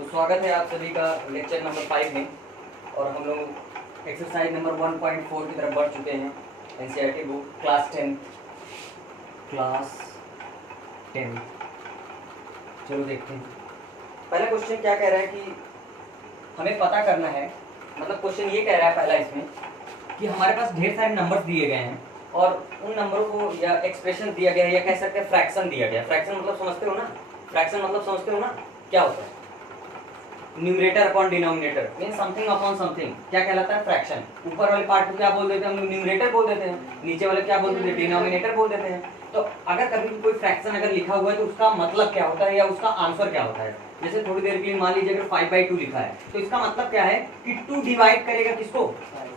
तो स्वागत है आप सभी का लेक्चर नंबर 5 में। और हम लोग एक्सरसाइज नंबर 1.4 की तरफ बढ़ चुके हैं। NCERT book class 10। चलो देखते हैं पहला क्वेश्चन क्या कह रहा है कि हमें पता करना है, मतलब क्वेश्चन ये कह रहा है पहला इसमें कि हमारे पास ढेर सारे नंबर्स दिए गए हैं और उन नंबरों को या एक्सप्रेशन दिया गया है या कह सकते हैं फ्रैक्शन दिया गया है। फ्रैक्शन मतलब समझते हो ना, फ्रैक्शन मतलब समझते हो ना क्या होता है? Numerator upon denominator mean something upon something क्या कहलाता है? फ्रैक्शन। ऊपर वाले पार्ट को क्या बोल देते हैं हम लोग? न्यूमरेटर बोल देते हैं। नीचे वाले क्या बोल देते हैं? डिनोमिनेटर बोल देते हैं। तो अगर कभी कोई फ्रैक्शन अगर लिखा हुआ है तो उसका मतलब क्या होता है या उसका आंसर क्या होता है? जैसे थोड़ी देर के लिए मान लीजिए अगर 5/2 लिखा है तो इसका मतलब क्या है कि 2 डिवाइड करेगा किसको?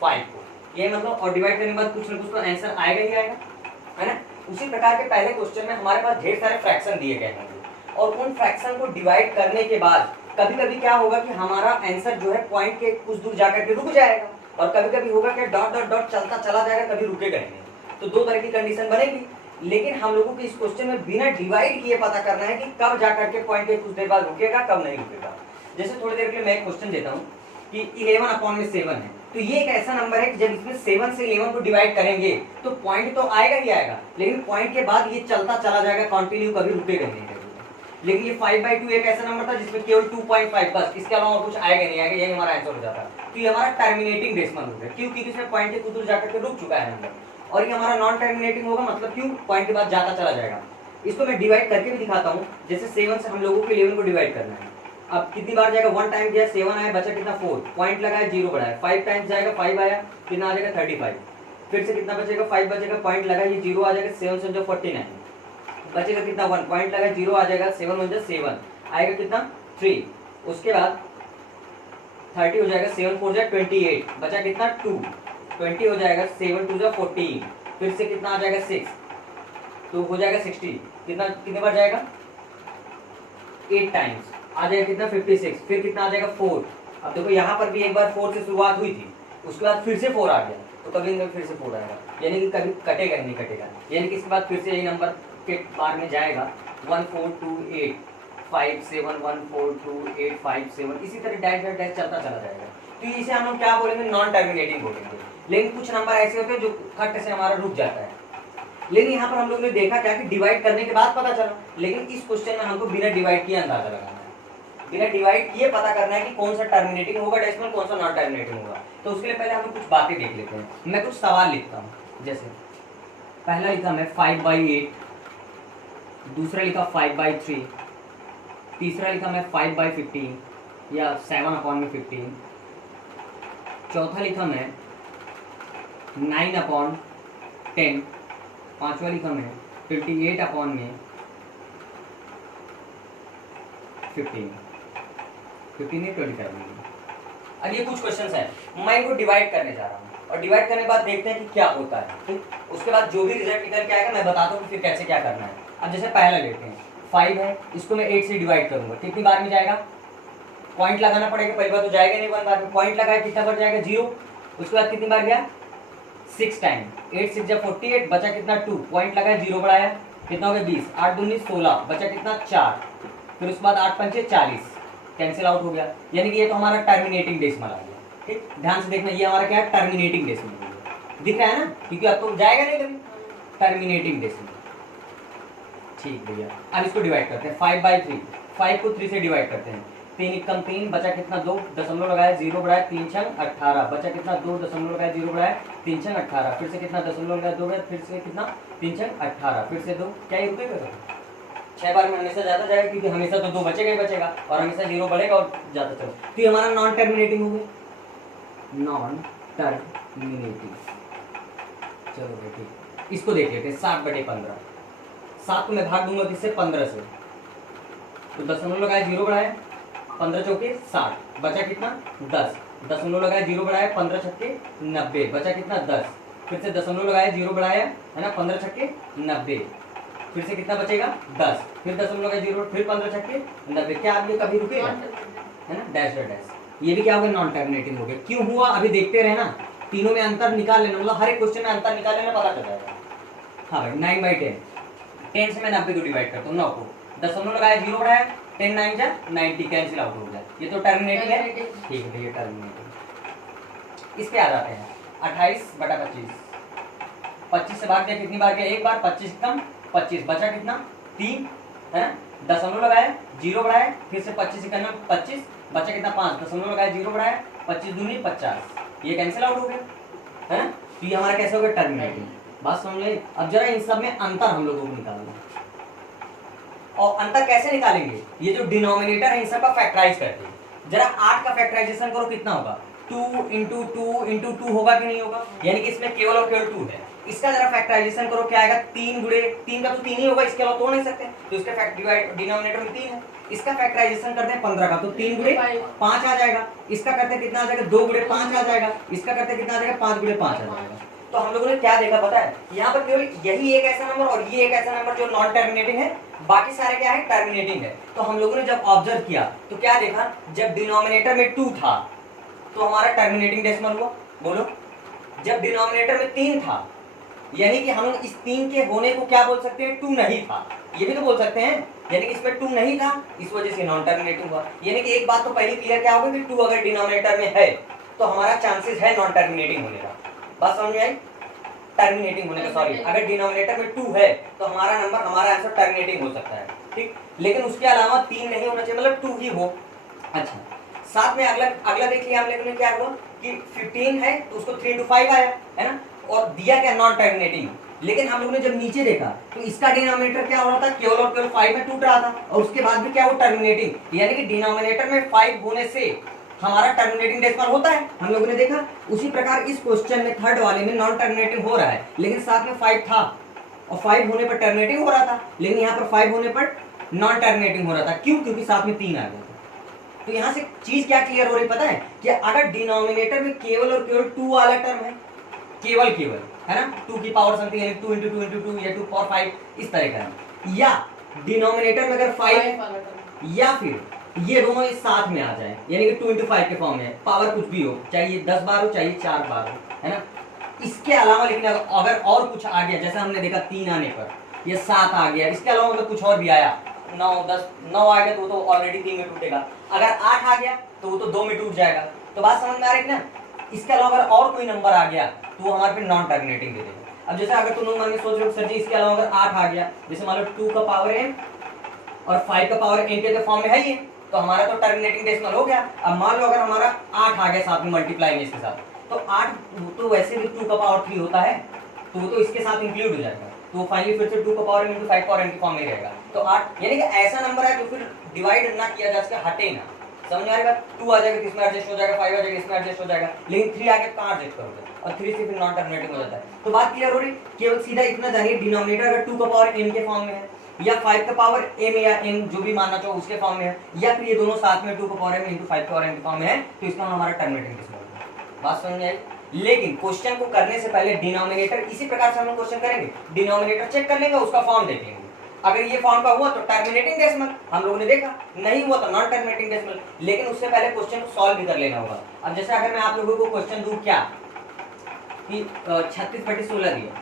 5 को। ये मतलब, और डिवाइड करने के बाद कुछ ना कुछ तो आंसर आएगा ही आएगा, है ना। उसी प्रकार के पहले क्वेश्चन में हमारे पास ढेर सारे फ्रैक्शन दिए गए हैं और उन फ्रैक्शन को डिवाइड करने के बाद कभी कभी क्या होगा कि हमारा आंसर जो है पॉइंट के कुछ दूर जाकर के रुक जाएगा और कभी कभी होगा कि डॉट डॉट डॉट चलता चला जाएगा, कभी रुकेगा नहीं। तो दो तरह की कंडीशन बनेगी। लेकिन हम लोगों को इस क्वेश्चन में बिना डिवाइड किए पता करना है कि कब जाकर के पॉइंट के कुछ देर बाद रुकेगा, कब नहीं रुकेगा। जैसे थोड़ी देर के लिए मैं एक क्वेश्चन देता हूँ कि 11/7 है, तो ये एक ऐसा नंबर है कि जब इसमें 7 से 11 को डिवाइड करेंगे तो पॉइंट तो आएगा ही आएगा, लेकिन पॉइंट के बाद ये चलता चला जाएगा, कंटिन्यू, कभी रुकेगा नहीं। लेकिन ये 5/2 एक ऐसा नंबर था जिसमें केवल 2.5 बस, इसके अलावा कुछ आएगा नहीं आएगा, यही हमारा आंसर हो जाता है। तो ये हमारा टर्मिनेटिंग डेसिमल हो गया, क्योंकि इसमें पॉइंट के कुछ दूर जाकर के रुक चुका है नंबर। और ये हमारा नॉन टर्मिनेटिंग होगा, मतलब क्यों? पॉइंट के बाद जाता चला जाएगा। इसको मैं डिवाइड करके भी दिखाता हूँ। जैसे 7 से हम लोगों को 11 को डिवाइड करना है। अब कितनी बार जाएगा? 1 टाइम गया, 7 आया, बचा कितना? 4। पॉइंट लगाया, 0 बढ़ाया। 5 टाइम्स जाएगा, 5 आया, कितना आ जाएगा? 35। फिर से कितना बचेगा? 5 बचेगा, पॉइंट लगाया, ये 0 आ जाएगा, 7 से जो 49 बचेगा कितना? 1। पॉइंट लगाया, 0 आ जाएगा, 7 1 7 आएगा कितना? 3। उसके बाद 30 हो जाएगा, 7 4 जा 28, बचा कितना? 2। 20 हो जाएगा, 7 2 जा 14, फिर से कितना आ जाएगा? 6, तो हो जाएगा 60। कितने बार जाएगा? 8 टाइम्स आ जाएगा कितना? 56। फिर कितना आ जाएगा? 4। अब देखो यहाँ पर भी एक बार 4 से शुरुआत हुई थी, उसके बाद फिर से 4 आ गया, तो कभी ना फिर से 4 आएगा, यानी कि कभी कटेगा नहीं कटेगा, यानी कि इसके बाद फिर से यही नंबर के बार में जाएगा 1 4 2 8 5 7 1 4 2 8 5 7, इसी तरह डैश डैश डैश चलता चला जाएगा। तो इसे हम लोग क्या बोलेंगे? नॉन टर्मिनेटिंग बोलेंगे। लेकिन कुछ नंबर ऐसे होते हैं जो खट से हमारा रुक जाता है। लेकिन यहाँ पर हम लोग ने देखा क्या कि डिवाइड करने के बाद पता चला, लेकिन इस क्वेश्चन में हमको बिना डिवाइड किए अंदाजा लगाना है। बिना डिवाइड किए पता करना है कि कौन सा टर्मिनेटिंग होगा डेसिमल, कौन सा नॉन टर्मिनेटिंग होगा। तो उसके लिए पहले हम कुछ बातें देख लेते हैं। मैं कुछ सवाल लिखता हूँ। जैसे पहला लिखा मैं 5/8, दूसरा लिखा 5/3, तीसरा लिखा मैं 5/15 या 7/15, चौथा लिखा मैं 9/10, पांचवा लिखा मैं 58/15, 25। अब ये कुछ क्वेश्चंस हैं, मैं इनको डिवाइड करने जा रहा हूँ और डिवाइड करने के बाद देखते हैं कि क्या होता है। ठीक, उसके बाद जो भी रिजल्ट निकल के आएगा मैं बताता हूँ फिर कैसे क्या करना है। अब जैसे पहला लेते हैं, 5 है, इसको मैं 8 से डिवाइड करूंगा, कितनी बार में जाएगा? पॉइंट लगाना पड़ेगा, पहली बार तो जाएगा नहीं, 1 बार में पॉइंट लगाया, कितना बार जाएगा? 0। उसके बाद कितनी बार गया? 6 टाइम, 8 6 48, बचा कितना? 2, पॉइंट लगाया, 0 बढ़ाया, कितना हो गया? 20, 8 2 16, बचा कितना? 4। फिर उसके बाद 8 5 40, कैंसिल आउट हो गया, यानी कि ये तो हमारा टर्मिनेटिंग डेसिमल आ गया। ठीक, ध्यान से देखना, ये हमारा क्या है? टर्मिनेटिंग डेसिमल दिख रहा है ना, क्योंकि आपको जाएगा नहीं कभी। Terminating decimal. ठीक भैया, अब इसको डिवाइड करते हैं। 5/3, 5 को 3 से डिवाइड करते हैं। 3 1 3, बचा कितना? 2, दशमलव लगाया, 0 बढ़ाया, 3 6 18, बचा कितना? 2, दशमलव लगाया, 0 बढ़ाया, 3 6 18, फिर से कितना? दशमलव लगाया, 2 बढ़ाया, फिर से कितना? 3 6 18, फिर से 2, क्या ये रुकेगा? 6 बार में हमेशा जाता जाएगा, क्योंकि हमेशा तो 2 बचेगा ही बचेगा और हमेशा 0 बढ़ेगा और जाता चलो। तो ये हमारा नॉन टर्मिनेटिंग हो गया, नॉन टर्मिनेटिंग। चलो भाई ठीक, इसको देख लेते हैं। 7/15, 7 को मैं भाग दूंगा किससे? 15 से, तो दशमलव लगाया, 0 बढ़ाया, 15 चौके 60, बचा कितना? 10, दशमलव लगाया, 0 बढ़ाया, 15 छक्के 90, बचा कितना? 10, फिर से दशमलव लगाया, 0 बढ़ाया, है ना, 15 छक्के 90, फिर से कितना बचेगा? 10, फिर दशमलव लगाया, 0, फिर 15 छक्के 90, क्या आप ये कभी रुकेगा? है ना, डैश डैश डैश। ये भी क्या हो गया? नॉन टर्मिनेटिंग हो गया। क्यों हुआ? अभी देखते रहना, तीनों में अंतर निकाल लेना, मतलब हर एक क्वेश्चन में अंतर निकाल लेना, पता चल जाएगा। हाँ भाई, 9/10, 10 से मैं 90 को डिवाइड करता हूँ, 9 को, दशमलव लगाया, जीरो बढ़ाया, 10 9 जा 90, कैंसिल आउट हो गया। ये तो टर्मिनेटिंग है, ठीक है भैया टर्मिनेटिंग। इस पे आ जाते हैं 28/25, 25 से भाग दिया, कितनी बार गया, एक बार, 25 कम 25, बचा कितना 3 है ना, दशमलव लगाया, जीरो बढ़ाया, फिर से 25 इक्यावन 25, बचा कितना 5, दशमलव लगाया, जीरो बढ़ाया, 25 दूनी 50, ये कैंसिल आउट हो गया है ना। तो ये हमारा कैसे हो गया टर्मिनेटिंग। बात समझ ली। अब जरा इन सब में अंतर हम लोगों को निकालना है, और अंतर कैसे निकालेंगे, ये जो डिनोमिनेटर है इन सब का फैक्टराइज करके। जरा 8 का फैक्टराइजेशन करो, कितना होगा 2 इंटू 2 इंटू 2 होगा कि नहीं होगा, यानी कि इसमें केवल और केवल 2 है। इसका जरा फैक्टराइजेशन करो, क्या आएगा 3 गुणे 3 का तो 3 ही होगा, इसके अलावा तोड़ नहीं सकते, तो इसका डिनोमिनेटर में 3 है। इसका फैक्टराइजेशन करते हैं 15 का, तो 3 गुणे 5 आ जाएगा। इसका करते हैं कितना आ जाएगा 2 गुणे 5 आ जाएगा। इसका करते हैं कितना आ जाएगा 5 गुणे 5 आ जाएगा। तो हम लोगों ने क्या देखा पता है, यहाँ पर केवल यही एक ऐसा नंबर और ये एक ऐसा नंबर जो नॉन टर्मिनेटिंग है, बाकी सारे क्या है टर्मिनेटिंग है। तो हम लोगों ने जब ऑब्जर्व किया तो क्या देखा, जब डिनोमिनेटर में 2 था तो हमारा टर्मिनेटिंग डेसिमल हुआ, बोलो। जब डिनोमिनेटर में 3 था, यानी कि हम इस 3 के होने को क्या बोल सकते हैं, 2 नहीं था, ये भी तो बोल सकते हैं, यानी कि इसमें 2 नहीं था, इस वजह से नॉन टर्मिनेटिंग हुआ। यानी कि एक बात तो पहले क्लियर क्या होगा कि 2 अगर डिनोमिनेटर में है तो हमारा चांसेस है नॉन टर्मिनेटिंग होने का। बात समझ में आई, टर्मिनेटिंग होने का, सॉरी, अगर डिनोमिनेटर में 2 है तो हमारा नंबर, हमारा आंसर टर्मिनेटिंग हो सकता है, ठीक। लेकिन उसके अलावा 3 नहीं होना चाहिए, मतलब 2 ही हो। अच्छा, साथ में अगला देख लिया हम लोगों ने, क्या हुआ कि 15 है तो उसको 3 into 5 आया है ना, और दिया क्या नॉन टर्मिनेटिंग। लेकिन हम लोगों ने जब नीचे देखा तो इसका डिनोमिनेटर क्या हो रहा था, केवल और केवल 5 में टूट रहा था, और उसके बाद भी क्या वो टर्मिनेटिंग, यानी कि डिनोमिनेटर में 5 होने से हमारा टर्मिनेटिंग डेसिमल होता है, हम लोगों ने देखा। उसी प्रकार इस क्वेश्चन में थर्ड वाले में नॉन टर्मिनेटिंग हो रहा है, लेकिन साथ में 5 था, और 5 होने पर टर्मिनेटिंग हो रहा था, लेकिन यहाँ पर 5 होने पर नॉन टर्मिनेटिंग हो रहा था। क्यों, क्योंकि साथ में 3 आ गया था। तो यहाँ से चीज क्या क्लियर हो रही पता है, कि अगर डिनोमिनेटर में केवल और केवल 2 वाला टर्म है, केवल है ना, 2 की पावर समथिंग, यानी 2 into 2 into 2 या 2 power 5 इस तरह का है, या डिनोमिनेटर में अगर 5 है, या फिर ये दोनों इस साथ में आ जाए, यानी कि 2 into 5 के फॉर्म में, पावर कुछ भी हो, चाहे ये 10 बार हो, चाहे 4 बार हो, है ना। इसके अलावा लेकिन अगर और कुछ आ गया, जैसे हमने देखा 3 आने पर ये 7 आ गया, इसके अलावा अगर कुछ और भी आया, 9 10 9 आ गया तो वो तो ऑलरेडी 3 में टूटेगा, अगर 8 आ गया तो वो तो 2 में टूट जाएगा। तो बात समझ में आ रही है ना। इसके अलावा अगर और कोई नंबर आ गया तो वो हमारे पे नॉन टर्मिनेटिंग दे देगा। अब जैसे अगर तुम लोग मन में सोच रहे हो सर जी इसके अलावा अगर 8 आ गया, जैसे मान लो 2 का पावर n और 5 का पावर n के फॉर्म में है ये, तो हमारा तो टर्मिनेटिंग डेसिमल हो गया। अब मान लो अगर हमारा 8 आ गया साथ में मल्टीप्लाई में इसके साथ, तो 8 तो वैसे भी 2 का पावर 3 होता है, तो वो तो इसके साथ इंक्लूड हो जाएगा, तो वो फाइनली फिर से 2 का power n into 5 power n के फॉर्म में रहेगा। तो 8 यानी कि ऐसा नंबर है जो फिर डिवाइड ना किया जा सके, हटे ना, समझ आ रहा है। 2 आ जाएगा इसमें एडजस्ट हो जाएगा, 5 आ जाएगा इसमें एडजस्ट हो जाएगा, लेकिन 3 आ गया तो कहाँ एडजस्ट करोगे, और 3 से फिर नॉन टर्मिनेटिंग हो जाता है। तो बात क्लियर हो रही, केवल सीधा इतना जानिए, डिनोमिनेटर अगर 2 का पावर n के फॉर्म में है, या 5 का पावर m या n जो भी मानना चाहो उसके फॉर्म में है, या फिर ये दोनों साथ में 2 का पावर m into 5 का पावर n के फॉर्म में है, तो इसका हमारा टर्मिनेटिंग डेसिमल होगा। बात समझ में आई। लेकिन क्वेश्चन को करने से पहले डिनोमिनेटर इसी प्रकार से हम लोग क्वेश्चन करेंगे, डिनोमिनेटर चेक कर लेंगे, उसका फॉर्म देख लेंगे। अगर ये फॉर्म का हुआ तो टर्मिनेटिंग डेसिमल हम लोगों ने देखा, नहीं हुआ तो नॉन टर्मिनेटिंग डेसिमल। लेकिन उससे पहले क्वेश्चन को सॉल्व भी कर लेना होगा। अब जैसे अगर मैं आप लोगों को क्वेश्चन दूं क्या कि 36/16 दिया,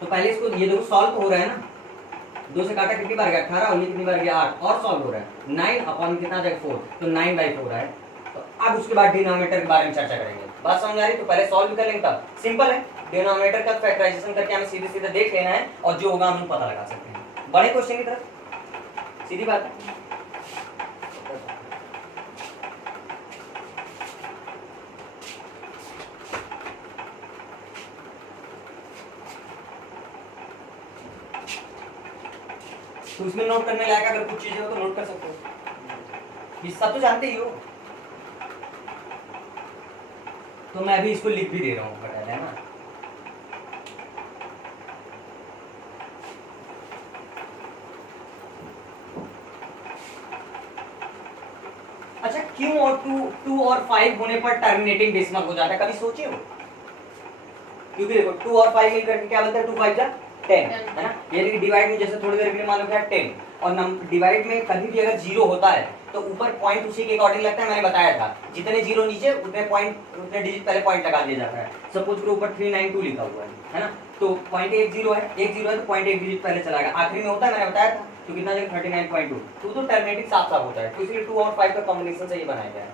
तो पहले इसको ये देखो सॉल्व तो हो रहा है ना, 2 से काटा कितनी बार गया 18, और ये कितनी बार गया 8, और सॉल्व हो रहा है 9 अपॉन कितना जाएगा 4, तो 9/4 है। तो अब उसके बाद डिनोमिनेटर के बारे में चर्चा करेंगे। बात समझ आ रही, तो पहले सॉल्व भी कर लेंगे, तब सिंपल है, डिनोमिनेटर का फैक्टराइजेशन करके हमें सीधे सीधे देख लेना है, और जो होगा हम पता लगा सकते हैं। बड़े क्वेश्चन की तरफ सीधी बात है। तो इसमें नोट करने लायक अगर कुछ चीजें हो तो नोट कर सकते हो, ये सब तो जानते ही हो। तो मैं अभी इसको लिख भी दे रहा हूँ, पता है ना। अच्छा, क्यों और 2 और 5 होने पर टर्मिनेटिंग डेसिमल हो जाता है, कभी सोचे हो? क्योंकि देखो 2 और 5 मिलकर के क्या बनता है, 2 5 जा 10, है ना। यानी कि डिवाइड में जैसे थोड़ी देर के लिए मान लो क्या 10, और डिवाइड में कभी भी अगर 0 होता है तो ऊपर पॉइंट उसी के अकॉर्डिंग लगता है, मैंने बताया था, जितने 0 नीचे उतने पॉइंट, उतने डिजिट पहले पॉइंट लगा दिया जाता है। सपोज करो ऊपर 392 लिखा हुआ है ना, तो पॉइंट 1 0 है, 1 0 है तो पॉइंट 1 डिजिट पहले चला गया, आखिरी में होता है, मैंने बताया था। तो कितना आ जाएगा 39.2। टू तो टर्मिनेटिंग साफ साफ होता है, तो इसलिए 2 और 5 का कॉम्बिनेशन से ये बनाया गया है।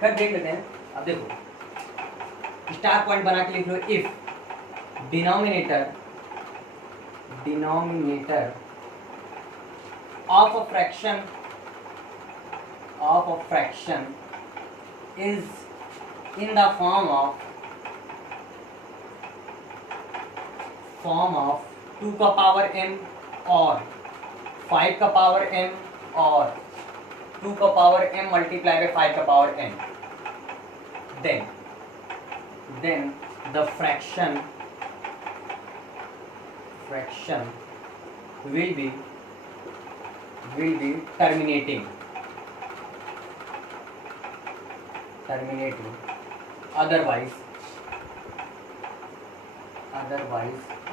फिर देख लेते हैं। अब देखो स्टार पॉइंट बना के लिख लो, if denominator of a fraction is in the form of 2 का पावर m और 5 का पावर m और 2 का पावर m मल्टीप्लाई बाय 5 का power n, then the fraction will be terminating, otherwise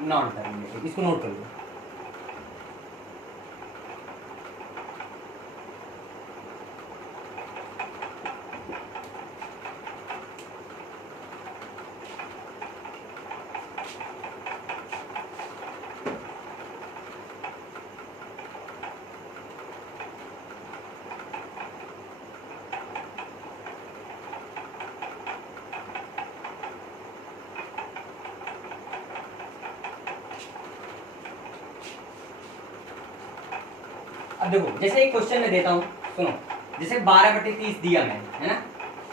non terminating। इसको नोट कर लो। अब देखो जैसे एक क्वेश्चन में देता हूँ, सुनो, जैसे 12/30 दिया मैंने, है ना।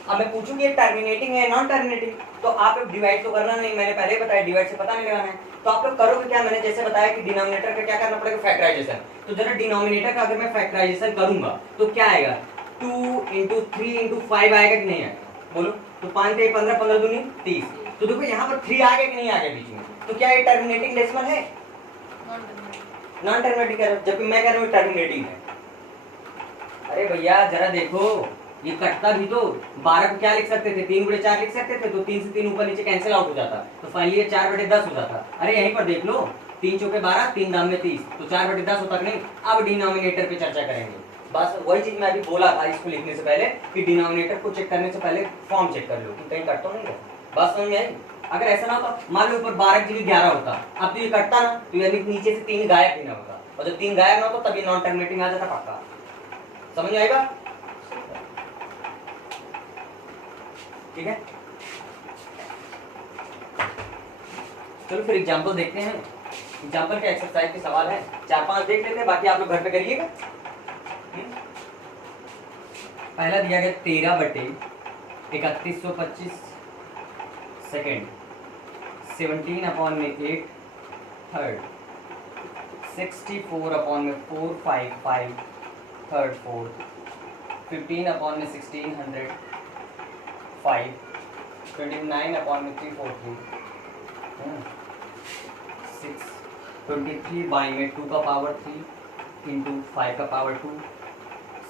अब मैं पूछूं कि ये टर्मिनेटिंग है नॉन टर्मिनेटिंग, तो आप लोग डिवाइड तो करना नहीं, मैंने पहले ही बताया डिवाइड से पता नहीं लगाना है। तो आप लोग करोगे क्या, मैंने जैसे बताया कि डिनोमिनेटर का क्या करना पड़ेगा, फैक्टराइजेशन। तो जरा डिनोमिनेटर का अगर मैं फैक्टराइजेशन करूंगा तो क्या आएगा, 2 × 3 × 5 आएगा कि नहीं आएगा, बोलो। तो 5 × 15 15 दूनी 30। तो देखो यहाँ पर 3 आ गया कि नहीं आ गया बीच में, तो क्या ये टर्मिनेटिंग डेसिमल है, नॉन टर्मिनेटिंग कह रहा हूं, जबकि मैं कह रहा हूँ टर्मिनेटिंग है। अरे भैया जरा देखो, ये कटता भी तो 12 को क्या लिख सकते थे, 3 × 4 लिख सकते थे, तो 3 से 3 ऊपर नीचे कैंसिल आउट हो जाता, तो फाइनली ये 4/10 हो जाता। अरे यहीं पर देख लो, 3 चौके 12, 3 दाम में 30, तो 4/10 होता कि नहीं। अब डिनोमिनेटर पे चर्चा करेंगे। बस वही चीज मैं अभी बोला था इसको लिखने से पहले कि डिनोमिनेटर को चेक करने से पहले फॉर्म चेक कर लो कि कहीं कट तो नहीं है। बस समझ में आई। अगर ऐसा ना होता, मान लो ऊपर 12 की जगह 11 होता, अब तो ये कटता ना, तो यानी नीचे से 3 गायब ही ना होता, और जब 3 गायब ना होता तब ये नॉन टर्मिनेटिंग आ जाता पक्का। समझ में आएगा, ठीक है। चलो फिर एग्जांपल देखते हैं। एग्जांपल के एक्सरसाइज के सवाल है 4-5 देख लेते हैं, बाकी आप लोग घर पे करिएगा। पहला दिया गया 13/3125 सेकेंड, 17/8 थर्ड, 64/455 थर्ड फोर्थ, 15/1600 5, 29/343 6, 23 2 का पावर 3 इंटू 5 का पावर 2,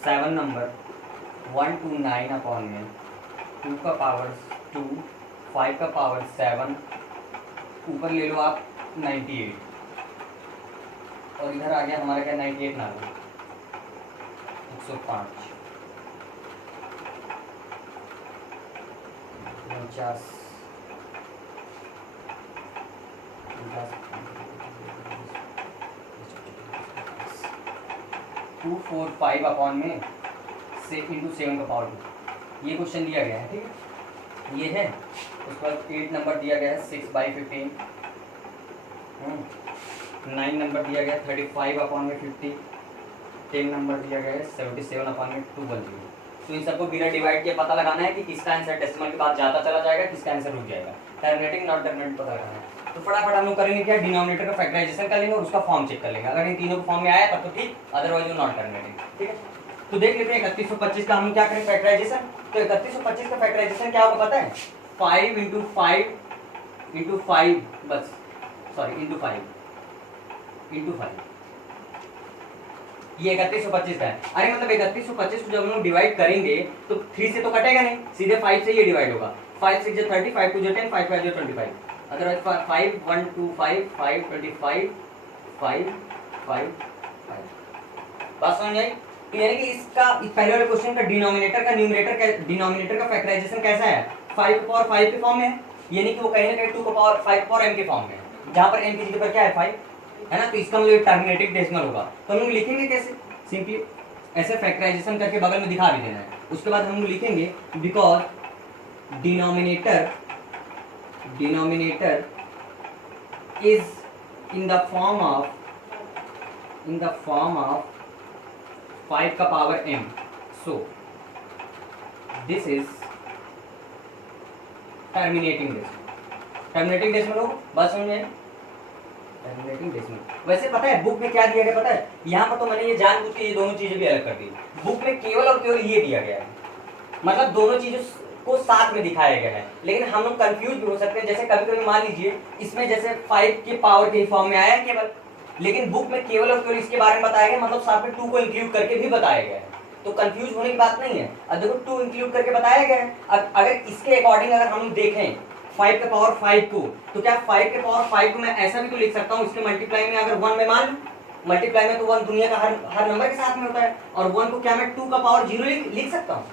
7 नंबर 129/2 का पावर 2, 5 का पावर 7, ऊपर ले लो आप 98, और इधर आ गया हमारा क्या 98 ना लो 105, 49, 245 में से इंटू 7 का पावर 2, ये क्वेश्चन दिया गया है, ठीक है, ये है। उसके बाद 8 नंबर दिया गया है 6/15, 9 नंबर दिया गया 35/50, 10 नंबर दिया गया है 77/210। तो इन सबको बिना डिवाइड किए पता लगाना है कि किसका आंसर डेसिमल के बाद जाता चला जाएगा, किसका आंसर रुक जाएगा, टर्मिनेटिंग नॉन टर्मिनेटिंग पता लगाना है। तो फटाफट हम लोग करेंगे क्या, डिनोमिनेटर का फैक्टराइजेशन कर लेंगे और उसका फॉर्म चेक कर लेंगे। अगर इन तीनों को फॉर्म में आया तब तो ठीक, अदरवाइज वो नॉन टर्मिनेटिंग, ठीक है। तो देख लेते हैं 3125 का हम क्या करें फैक्टराइजेशन। तो 3125 का फैक्टराइजेशन क्या होगा पता है, 5 × 5 × 5 बस, सॉरी इंटू 5 ये 3125 का है। अरे मतलब 3125 को जब हम लोग डिवाइड करेंगे तो 3 से तो कटेगा नहीं, सीधे 5 से ये डिवाइड होगा। 5 6 × 30, 5 2 × 10, 5 5 × 25, अदरवाइज 5 1 2 5 5 25 5 5 5। बात समझ आई। तो यानी कि इसका पहले वाले क्वेश्चन का डिनोमिनेटर का डिनोमिनेटर का फैक्टराइजेशन कैसा है, 5 की पावर 5 के फॉर्म में है, यानी कि वो कहीं ना कहीं 2 की पावर 5 की पावर m के फॉर्म में है, जहां पर m की जगह पर क्या है 5, है ना, तो इसका मतलब टर्मिनेटिंग डेसिमल होगा। तो हम लोग लिखेंगे कैसे, सिंपली ऐसे फैक्टराइजेशन करके बगल में दिखा भी देना है। उसके बाद हम लोग लिखेंगे because denominator is in the form of 5 का power m, so this is terminating decimal हो, बस समझ में, टर्मिनेटिंग डेसिमल। वैसे पता है बुक में क्या दिया गया पता है, यहाँ पर तो मैंने ये जानबूझ के ये दोनों चीजें भी अलग कर दी। बुक में केवल और केवल ये दिया गया है, मतलब दोनों चीजों को साथ में दिखाया गया है, लेकिन हम लोग कंफ्यूज भी हो सकते हैं। जैसे कभी कभी मान लीजिए इसमें जैसे 5 के पावर के फॉर्म में आया है केवल, लेकिन बुक में केवल और केवल इसके बारे में बताया गया, मतलब साथ में 2 को इंक्लूड करके भी बताया गया है, तो कंफ्यूज होने की बात नहीं है। अब देखो 2 इंक्लूड करके बताया गया है, अब अगर इसके अकॉर्डिंग अगर हम देखें 5 के पावर 5 को, तो क्या 5 के पावर 5 को मैं ऐसा भी तो लिख सकता हूँ, इसके मल्टीप्लाई में अगर 1 में मान लूं, मल्टीप्लाई में तो 1 दुनिया का हर नंबर के साथ में होता है, और 1 को क्या मैं 2 का पावर 0 लिख सकता हूँ,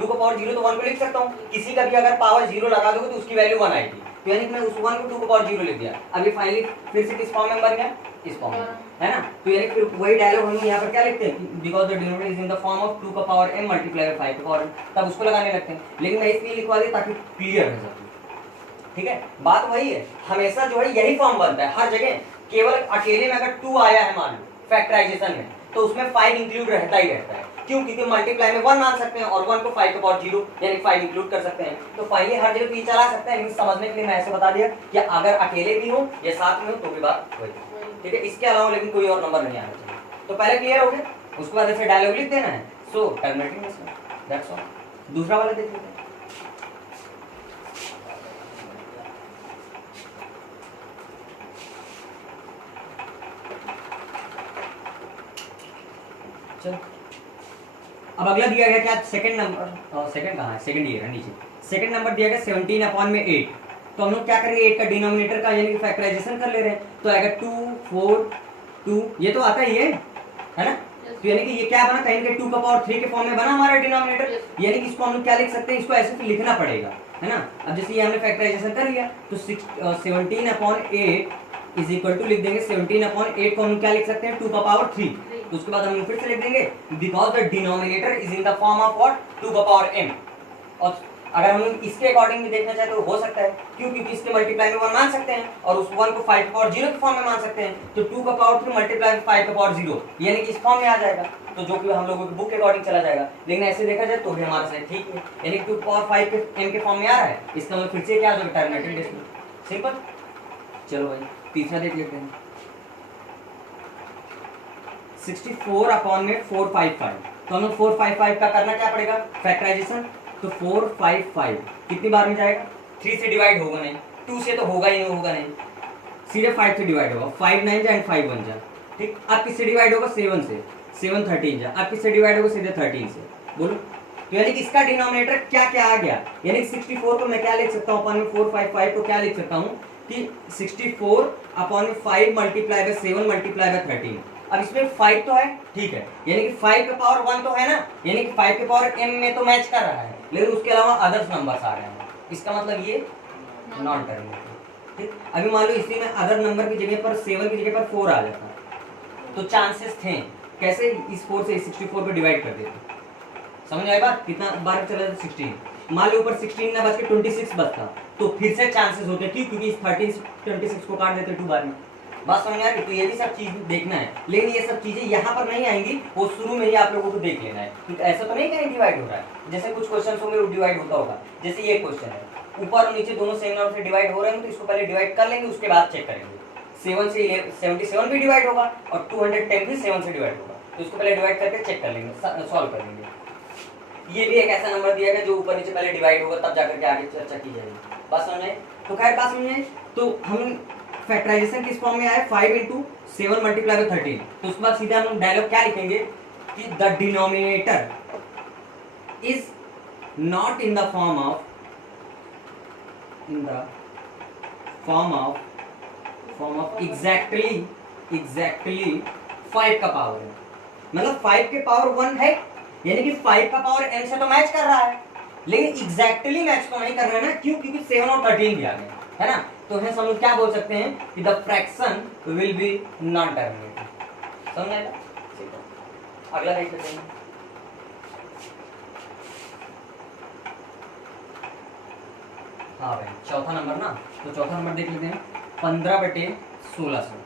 2 का पावर 0 तो 1 को लिख सकता हूँ। किसी का भी अगर पावर 0 लगा दोगे तो उसकी वैल्यू 1 आएगी, तो यानी कि मैं उस 1 को 2 का पावर 0 लिख दिया। अभी फाइनली फिर से किस फॉर्म में बन गया, इस फॉर्म में, है ना। तो यानी फिर वही डायलॉग हम यहाँ पर क्या लिखते हैं, because the denominator is in the form of 2 का पावर m मल्टीप्लाई बाय 5 का पावर, तब उसको लगाने लगते हैं। लेकिन मैं इसलिए लिखवा दिया ताकि क्लियर हो जाए, ठीक है। बात वही है, हमेशा जो है यही फॉर्म बनता है हर जगह। केवल अकेले में अगर 2 आया है मान लो फैक्टराइजेशन में, तो उसमें 5 इंक्लूड रहता ही रहता है। क्यों, क्योंकि मल्टीप्लाई में 1 मान सकते हैं और 1 को 5 का पावर 0 यानी 5 इंक्लूड कर सकते हैं। तो फाइनली हर जगह ये चला सकते हैं, लेकिन समझने के लिए मैं ऐसे बता दिया कि अगर अकेले भी हो या साथ में हो तो भी बात वही, ठीक है। इसके अलावा लेकिन कोई और नंबर नहीं आना चाहिए। तो पहले क्लियर हो गया, उसके बाद ऐसे डायलॉग लिख देना है, सो टर्मिनेटिंग दैट्स ऑल। दूसरा वाला देख लेते हैं। चलो अब अगला दिया गया क्या, सेकंड नंबर, सेकंड कहाँ है, सेकंड ये है नीचे, सेकंड नंबर दिया गया 17/8। तो हम लोग क्या करेंगे, 8 का डिनोमिनेटर का यानी कि फैक्टराइजेशन कर ले रहे हैं, तो आएगा 2 4 2, ये तो आता ही है ना। तो यानी कि ये क्या बना, कहीं के 2 का पावर 3 के फॉर्म में बना हमारा डिनोमिनेटर, यानी कि इसको हम लोग क्या लिख सकते हैं, इसको ऐसे तो लिखना पड़ेगा, है ना। अब जैसे ये हमने फैक्टराइजेशन कर लिया तो 17/8 इज इक्वल टू लिख देंगे 17/8 को हम क्या लिख सकते हैं, 2 का पावर 3। तो उसके बाद हम फिर से लिख देंगे because the denominator is in the form of what, 2 का पावर m। और अगर हम इसके अकॉर्डिंग भी देखना चाहे तो हो सकता है, क्यों, क्योंकि इसके मल्टीप्लाई में 1 मान सकते हैं और उस 1 को 5 का पावर 0 के फॉर्म में मान सकते हैं, तो 2 का पावर 3 मल्टीप्लाई 5 का पावर 0 यानी कि इस फॉर्म में आ जाएगा, तो जो कि हम लोगों की बुक के अकॉर्डिंग चला जाएगा। लेकिन ऐसे देखा जाए तो भी हमारा सही ठीक है, यानी कि 2 का पावर 5 के m के फॉर्म में आ रहा है, इसका मतलब फिर से क्या हो जाएगा, टर्मिनेटिंग डेसिमल, सिंपल। चलो भाई तीसरा देख लेते हैं, 64/455। तो हमें 455 का करना क्या पड़ेगा, फैक्टराइजेशन। तो 455 कितनी बार में जाएगा, 3 से डिवाइड होगा नहीं, 2 से तो होगा ही नहीं, होगा नहीं, सीधे 5 से डिवाइड होगा, 5 9 जा एंड 5 1 जा, ठीक। अब किससे डिवाइड होगा, 7 से, 7 13 जा, अब किससे डिवाइड होगा, सीधे 13 से, बोलो। तो यानी कि इसका डिनोमिनेटर क्या क्या आ गया, यानी कि 64 को मैं क्या लिख सकता हूँ, अपन में 455 को क्या लिख सकता हूँ कि 64/5 मल्टीप्लाई बाय 7 मल्टीप्लाई बाय 13। अब इसमें 5 तो है, ठीक है, यानी कि 5 का पावर 1 तो है ना, यानी कि 5 के पावर m में तो मैच कर रहा है, लेकिन उसके अलावा अदर्स नंबर्स आ रहे हैं, इसका मतलब ये नॉन टर्मिनेटिंग, ठीक। अभी मान लो इसी में अदर नंबर की जगह पर 7 की जगह पर 4 आ जाता, तो चांसेस थे कैसे, इस 4 से 64 को डिवाइड कर देते, समझ आए बात, कितना बार चला था, 16। मान लो ऊपर 16 ना बच के 26 बचता, तो फिर से चांसेस होते, क्यों, क्योंकि इस 13 से 26 को काट देते 2 बार में, बात समझ आ रही। तो ये भी सब चीज देखना है, लेकिन ये सब चीजें यहाँ पर नहीं आएंगी, वो शुरू में ही आप लोगों को देख लेना है, क्योंकि ऐसा तो नहीं कहीं डिवाइड हो रहा है, जैसे कुछ क्वेश्चन होंगे वो डिवाइड होता होगा, जैसे ये क्वेश्चन है, ऊपर और नीचे दोनों सेम नंबर से डिवाइड हो रहे हैं, तो इसको पहले डिवाइड कर लेंगे, उसके बाद चेक करेंगे। 7 से 77 भी डिवाइड होगा और 210 भी 7 से डिवाइड होगा, तो इसको पहले डिवाइड करके चेक कर लेंगे, सॉल्व कर लेंगे। ये भी एक ऐसा नंबर दिया गया जो ऊपर नीचे पहले डिवाइड होगा, तब जाकर के आगे चर्चा की जाएगी, बात समझ में। तो खैर बात समझ में, तो हम फैक्टराइजेशन किस फॉर्म में आया, 5 × 7 मल्टीप्लाई बाय 13। तो उसके बाद सीधा हम डायलॉग क्या लिखेंगे कि the denominator is not in the form of exactly 5 का पावर है, मतलब 5 के पावर 1 है, यानी कि 5 का पावर n से तो मैच कर रहा है, लेकिन एग्जैक्टली मैच तो नहीं कर रहा है ना, क्यों, क्योंकि 7 और 13 भी आ गए, है ना। तो है हम लोग क्या बोल सकते हैं कि the fraction will be non terminating. समझ आएगा? ठीक है, अगला देख लेते हैं। हाँ भाई, चौथा नंबर ना, तो चौथा नंबर देख लेते हैं 15/1600।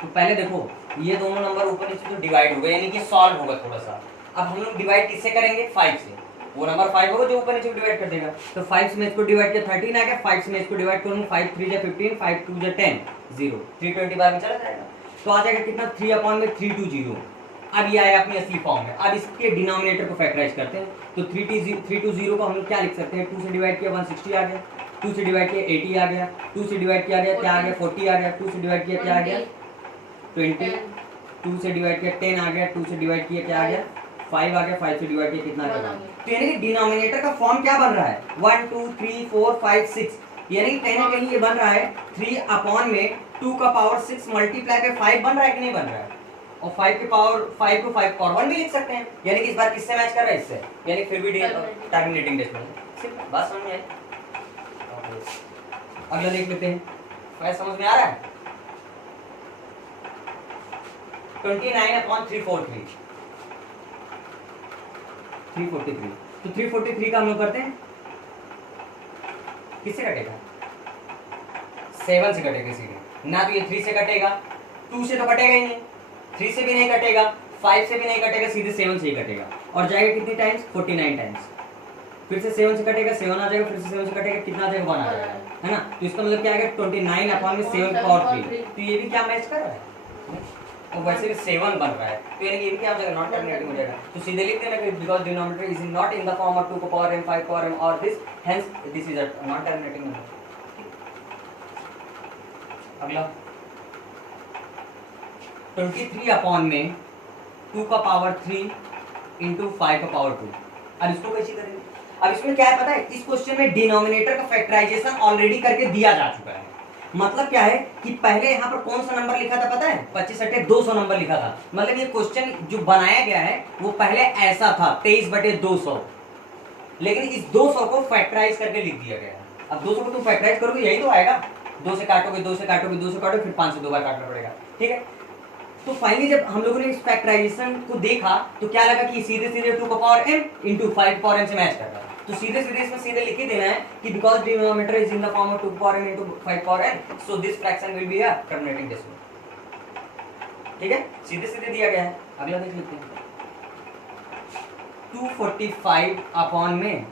तो पहले देखो ये दोनों नंबर ऊपर नीचे तो डिवाइड होगा, यानी कि सॉल्व होगा थोड़ा सा। अब हम लोग डिवाइड किससे करेंगे? 5 से। वो नंबर 5 होगा जो ऊपर नीचे डिवाइड कर देगा। तो 5 से मैं इसको डिवाइड किया 13 आ गया, 5 से मैं इसको डिवाइड करूंगा 5 3 जा 15, 5 2 जा 10, 0 320 बार में चला जाएगा। तो आ जाएगा कितना? 3/320। अब ये आया अपनी असली फॉर्म में। अब इसके डिनोमिनेटर को फैक्टराइज करते हैं। तो 320 को हम लोग क्या लिख सकते हैं? 2 से डिवाइड किया 160 आ गया, 2 से डिवाइड किया 80 आ गया, 2 से डिवाइड किया क्या आ गया? 40 आ गया, 2 से डिवाइड किया क्या आ गया? 20, 2 से डिवाइड किया 10 आ गया, 2 से डिवाइड किया क्या आ गया? 5 आ गया, 5 से डिवाइड किया कितना आ गया? तो यानी कि डिनोमिनेटर का फॉर्म क्या बन रहा है? 1 2 3 4 5 6, यानी कहीं ना कहीं ये बन रहा है 3 में 2 का पावर 6 मल्टीप्लाई पे 5 बन रहा है कि नहीं बन रहा है? और 5 की पावर 5 को 5 पावर 1 भी लिख सकते हैं, यानी कि इस बार किससे मैच कर रहा है? इससे, यानी फिर भी टर्मिनेटिंग डेसिमल। सिंपल बात समझ में आई? अगला देख लेते हैं, कैसे समझ में आ रहा है? 29/343, 343। तो 343 का हम लोग करते हैं, किससे कटेगा? 7 से कटेगा सीधे ना। तो ये 3 से कटेगा, 2 से तो कटेगा ही नहीं, 3 से भी नहीं कटेगा, 5 से भी नहीं कटेगा, सीधे 7 से ही कटेगा। और जाएगा कितनी टाइम्स? 49 टाइम्स। फिर से 7 से कटेगा, 7 आ जाएगा, फिर से 7 से कटेगा, कितना आ जाएगा? 1 आ जाएगा, है ना। तो इसका मतलब क्या आएगा? 29/7/3। तो ये भी क्या मैच कर रहा है? और वैसे भी 7 बन रहा है, तो यानी ये भी क्या हो जाएगा? नॉन टर्मिनेटिंग हो जाएगा। तो सीधे लिख देना कि because denominator is not in the form of 2 का पावर m 5 पावर m और this, hence this is a non terminating number. अगला 23 में 2 का पावर 3 इंटू 5 का पावर 2। अब इसको कैसे करेंगे? अब इसमें क्या है पता है? इस क्वेश्चन में डिनोमिनेटर का फैक्टराइजेशन ऑलरेडी करके दिया जा चुका है। मतलब क्या है कि पहले यहाँ पर कौन सा नंबर लिखा था पता है? 25/200 नंबर लिखा था। मतलब ये क्वेश्चन जो बनाया गया है वो पहले ऐसा था 23/200, लेकिन इस 200 को फैक्टराइज करके लिख दिया गया है। अब 200 को तुम फैक्टराइज करोगे यही तो आएगा। 2 से काटोगे, 2 से काटोगे, 2 से काटोगे, फिर 5 से 2 बार काटना पड़ेगा। ठीक है, तो फाइनली जब हम लोगों ने इस फैक्टराइजेशन को देखा तो क्या लगा कि सीधे सीधे 2 का पावर m इंटू 5 का पावर m से मैच कर रहा है। तो सीधे सीधे इसमें सीधे लिख ही देना है कि because denominator is in the form of 2 का power m into 5 power n, so this fraction will be a terminating decimal. ठीक है, सीधे सीधे दिया गया है। अगला देख लेते हैं 245 में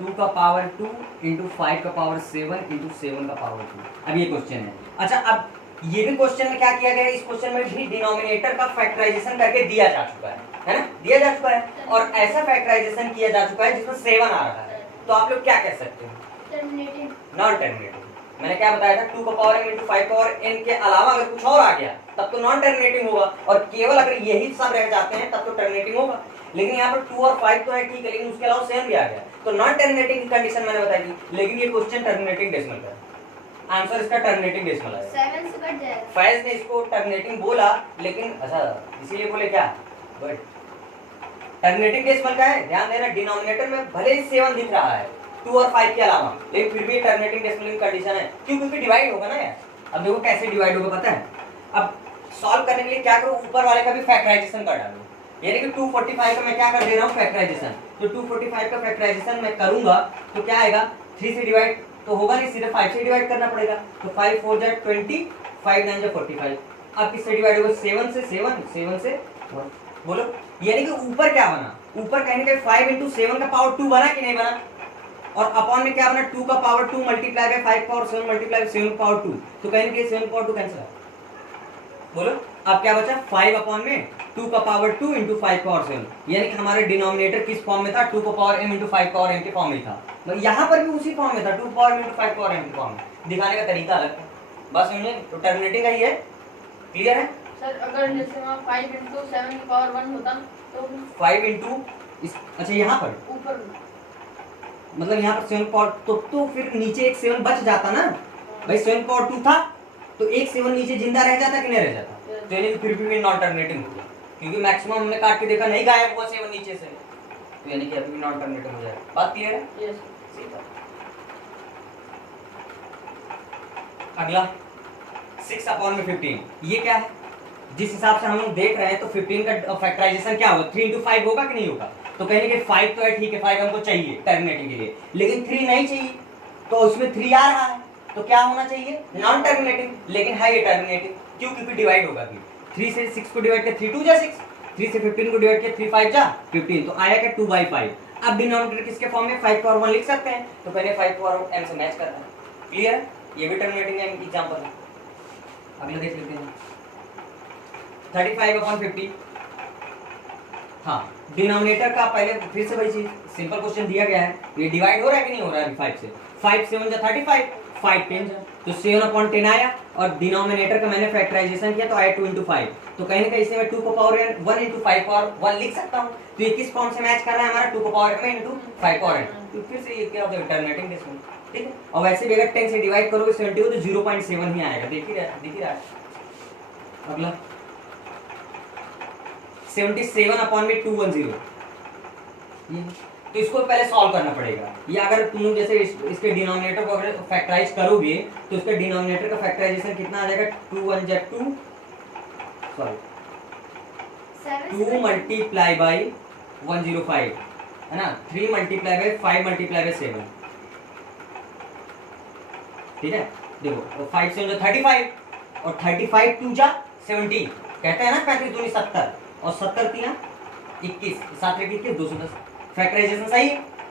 2 का पावर 2 इंटू 5 का पावर 7 इंटू 7 का पावर 2। अब ये क्वेश्चन है। अच्छा, अब ये भी क्वेश्चन में क्या किया गया है? इस क्वेश्चन में भी डिनोमिनेटर का फैक्टराइजेशन करके दिया जा चुका है ना? दिया जा चुका है, और ऐसा फैक्टराइजेशन किया जा चुका है जिसमें 7 आ रहा है। तो आप लोग क्या कह सकते हैं? Terminating, non terminating. मैंने क्या बताया था? 2 का पावर m इंटू 5 का पावर n के अलावा अगर कुछ और आ गया तब तो नॉन टर्मिनेटिंग होगा, और केवल अगर यही सब रह जाते हैं तब तो टर्मिनेटिंग होगा। लेकिन यहाँ पर 2 और 5 तो है, ठीक है, लेकिन उसके अलावा 7 भी आ गया, तो नॉन टर्मिनेटिंग की कंडीशन मैंने बताई थी। लेकिन ये क्वेश्चन टर्मिनेटिंग डेसिमल का है, आंसर इसका टर्मिनेटिंग डेसिमल है। 7 से कट जाएगा। फैज ने इसको टर्मिनेटिंग बोला, लेकिन अच्छा इसीलिए बोले क्या? बट टर्मिनेटिंग डेसिमल का है, ध्यान देना। डिनोमिनेटर में भले ही 7 दिख रहा है 2 और 5 के अलावा, लेकिन फिर भी टर्मिनेटिंग डेसिमल की कंडीशन है। क्यों? क्योंकि डिवाइड होगा ना यार। अब देखो कैसे डिवाइड होगा पता है? अब सॉल्व करने के लिए क्या करो? ऊपर वाले का भी फैक्टराइजेशन कर डालो, यानी कि 245 का मैं क्या कर दे रहा हूँ? फैक्टराइजेशन। तो 245 का फैक्टराइजेशन मैं करूंगा तो क्या आएगा? 3 से डिवाइड तो होगा नहीं, सीधे 5 से डिवाइड करना पड़ेगा। तो 5 4 जा 20, 5 9 जा 45। अब किससे डिवाइड होगा? 7 से 7 से 1। बोलो, यानी कि ऊपर क्या बना? ऊपर कहीं ना कहीं 5 इंटू 7 का पावर 2 बना कि नहीं बना? और अपॉन में क्या बना? 2 का power 2 multiply by 5 power 7 multiply by 7 power 2। तो कहीं ना कहीं 7 पावर 2 कैंसिल है। बोलो, अब क्या बचा? 5 अपॉन में 2 का पावर 2 इंटू 5 पावर 7, यानी कि हमारे डिनोमिनेटर किस फॉर्म में था? 2 का power m into 5 power m के फॉर्म में था। मतलब यहाँ पर भी उसी फॉर्म में था, 2 power m into 5 power m के फॉर्म में। दिखाने का तरीका अलग है, बस समझे? तो टर्मिनेटिंग का ही है। क्लियर है सर? अगर जैसे वहाँ 5 इंटू 7 की पावर 1 होता तो 5 इंटू अच्छा यहाँ पर ऊपर मतलब यहाँ पर 7 पावर तो फिर नीचे एक 7 बच जाता ना भाई। 7 पावर 2 था तो एक 7 नीचे जिंदा रह जाता कि नहीं रह जाता? तो यानी फिर भी नॉन टर्मिनेटिंग हो गया, क्योंकि मैक्सिमम हमने काट के देखा नहीं गायब हुआ 7 नीचे से, तो यानी कि अभी भी नॉन टर्मिनेटिंग हो जाएगा। बात क्लियर है? यस। अगला 6 अपॉन में 15, ये क्या है? जिस हिसाब से हम लोग देख रहे हैं तो 15 का फैक्टराइजेशन क्या होगा? 3 into 5 होगा कि नहीं होगा? तो कहेंगे कि 5 तो है, ठीक है 5 हमको चाहिए टर्मिनेटिंग के लिए, लेकिन 3 नहीं चाहिए, तो उसमें 3 आ रहा है, तो क्या होना चाहिए? नॉन टर्मिनेटिंग, लेकिन है ये टर्मिनेटिंग। क्यों? क्योंकि डिवाइड होगा। 3 से 6 को डिवाइड किया 3 2 जा 6, 3 से 15 को डिवाइड किया 3 5 जा 15, तो आया क्या? 2/5। अब डिनोमिनेटर किसके फॉर्म में? 5 पावर 1 लिख सकते हैं, तो पहले 5 पावर m से मैच करना है। क्लियर है? ये भी टर्मिनेटिंग एग्जांपल है। अगला देख लेते हैं 35/50। हाँ, डिनोमिनेटर का पहले फिर से वही चीज, सिंपल क्वेश्चन दिया गया है, ये डिवाइड हो रहा है कि नहीं हो रहा है? 5 से 5 7 जा 35, 5 10 जा, तो 7/10 आया, और डिनोमिनेटर का मैंने फैक्टराइजेशन किया तो आया 2 into 5, तो कहीं ना कहीं इसे मैं 2 को पावर 1 into 5 पावर 1 लिख सकता हूँ। तो ये किस फॉर्म से मैच कर रहा है हमारा? 2 को power m into 5 power n, तो फिर से ये क्या होता है? Terminating decimal. ठीक है, और वैसे भी अगर 10 से डिवाइड करोगे 70 को तो 0.7 ही आएगा। दिख ही रहा है। अगला 77/210, तो इसको पहले सॉल्व करना पड़ेगा। ये अगर तुम जैसे इसके डिनोमिनेटर को अगर फैक्टराइज करोगे तो इसके डिनोमिनेटर का फैक्टराइजेशन कितना आ जाएगा? 2 1 जा 2, सॉरी 2 मल्टीप्लाई बाई 105 है ना, 3 मल्टीप्लाई बाई 5 मल्टीप्लाई बाई 7। ठीक है, देखो 5 से 35, और 35 2 जा 17, कहते हैं ना 35 दूनी 70, और 70 3 21, 7 21 210। फैक्टराइजेशन सही,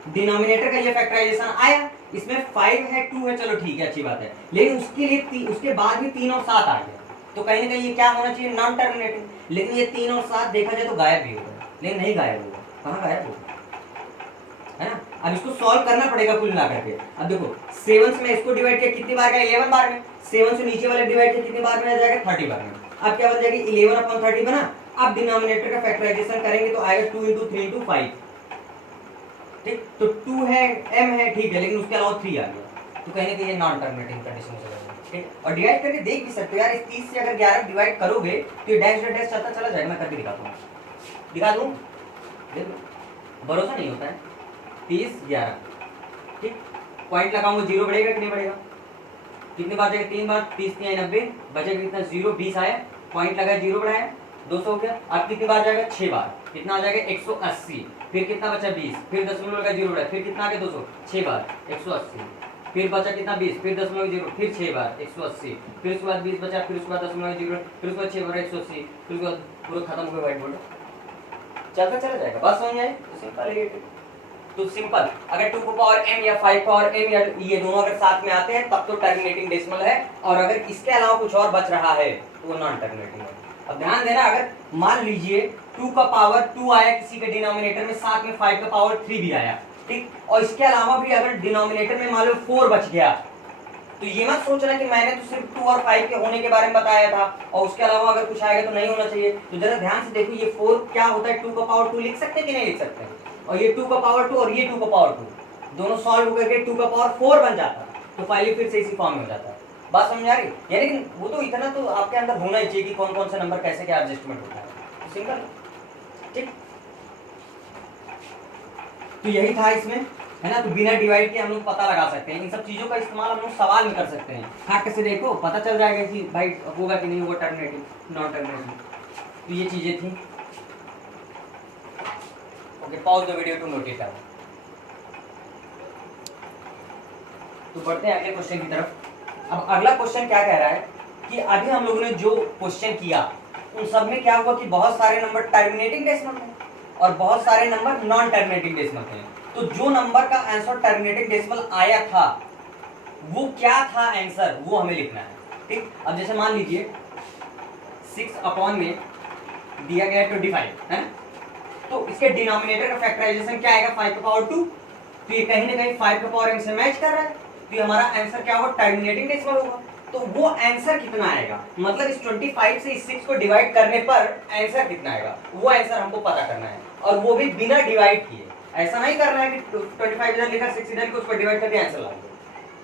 डिनोमिनेटर का ये फैक्टराइजेशन आया, इसमें 5 है 2 है, चलो ठीक है अच्छी बात है, लेकिन उसके लिए उसके बाद भी 3 और 7 आ गया, तो कहीं ना कहीं ये क्या होना चाहिए? Non terminating. लेकिन ये 3 और 7 देखा जाए तो गायब भी होगा, लेकिन नहीं गायब होगा। कहाँ गायब होगा? है ना। अब इसको सॉल्व करना पड़ेगा कुल मिला करके। अब देखो 7 से मैं इसको डिवाइड किया कितनी बार? 11 बार में। 7 से नीचे वाले डिवाइड किया कितनी बार में आ जाएगा? 30 बार में। अब क्या बन जाएगी? 11/30 बना। अब डिनोमिनेटर का फैक्टराइजेशन करेंगे तो आएगा 2 into 3 into 5। ठीक, तो 2 है m है, ठीक है, लेकिन उसके अलावा 3 आ गया, तो कहीं ना कहीं ये नॉन टर्मिनेटिंग कंडीशन हो जाएगा। ठीक, और डिवाइड करके देख भी सकते हो यार, इस 30 से अगर 11 डिवाइड करोगे तो ये डैश डैश चलता चला जाएगा। मैं करके दिखाता हूँ, दिखा दूँ, देखो भरोसा नहीं होता है। 30 11, ठीक, पॉइंट लगाऊंगा 0 बढ़ेगा कि नहीं बढ़ेगा? कितनी बार जाएगा? 3 बार, 30 3 90, बचेगा कितना? 0, 20 आया, पॉइंट लगाया 0 बढ़ाया 200 हो गया। अब कितनी बार जाएगा? 6 बार, कितना आ जाएगा? 180, फिर कितना बचा? 20, फिर दशमलव लगा 0 बढ़ाया, फिर कितना आ गया? 200, 6 बार 180, फिर बचा कितना? 20, फिर दशमलव 0, फिर 6 बार 180, फिर उसके बाद 20 बचा, फिर उसके बाद दशमलव 0, फिर उसके बाद 6 बार 180, फिर उसके बाद पूरा खत्म हो गया व्हाइट बोर्ड, चलता चला जाएगा। बस समझ आए? तो सिंपल है। तो सिंपल, अगर 2 को पावर m या 5 पावर m या ये दोनों अगर साथ में आते हैं तब तो टर्मिनेटिंग डेसिमल है, और अगर इसके अलावा कुछ और बच रहा है तो वो नॉन टर्मिनेटिंग है। अब ध्यान देना, अगर मान लीजिए 2 का पावर 2 आया किसी के डिनोमिनेटर में, साथ में 5 का पावर 3 भी आया, ठीक, और इसके अलावा भी अगर डिनोमिनेटर में मान लो 4 बच गया, तो ये मत सोचना कि मैंने तो सिर्फ 2 और 5 के होने के बारे में बताया था और उसके अलावा अगर कुछ आएगा तो नहीं होना चाहिए। तो जरा ध्यान से देखो, ये 4 क्या होता है? 2 का पावर 2 लिख सकते हैं कि नहीं लिख सकते हैं? और ये 2 का पावर 2 और ये 2 का पावर 2 दोनों सॉल्व होकर के 2 का पावर 4 बन जाता है, तो फाइनली फिर से इसी फॉर्म में हो जाता है। बात समझ आ रही? यानी कि वो तो इतना तो आपके अंदर होना ही चाहिए कि कौन कौन से नंबर कैसे क्या एडजस्टमेंट होता है। तो सिंपल, ठीक, तो यही था इसमें, है ना। तो बिना डिवाइड के हम लोग पता लगा सकते हैं। इन सब चीजों का इस्तेमाल हम लोग सवाल में कर सकते हैं। हट से देखो, पता चल जाएगा कि भाई होगा कि नहीं होगा टर्मिनेटिंग नॉन टर्मिनेटिंग। तो ये चीजें थी। Okay, pause the video to note it down. तो बढ़ते हैं अगले क्वेश्चन की तरफ। अब अगला क्वेश्चन क्या कह रहा है कि अभी हम लोगों ने जो क्वेश्चन किया उन सब में क्या हुआ कि बहुत सारे नंबर टर्मिनेटिंग डेसिमल थे और बहुत सारे नंबर नॉन टर्मिनेटिंग डेसिमल थे। तो जो नंबर का आंसर टर्मिनेटिंग डेसिमल आया था वो क्या था आंसर, वो हमें लिखना है। ठीक, अब जैसे मान लीजिए 6 अपॉन में दिया गया 25 है, तो इसके डिनोमिनेटर का फैक्टराइजेशन क्या आएगा? 5 का पावर 2, तो ये कहीं ना कहीं 5 का पावर m से मैच कर रहा है, तो ये हमारा आंसर क्या होगा? टर्मिनेटिंग डेसिमल होगा। तो वो आंसर कितना आएगा, मतलब इस 25 से इस 6 को डिवाइड करने पर आंसर कितना आएगा, वो आंसर हमको पता करना है, और वो भी बिना डिवाइड किए। ऐसा नहीं करना है कि 25 इधर लिखा 6 इधर लिखा उसको डिवाइड करके आंसर ला दो,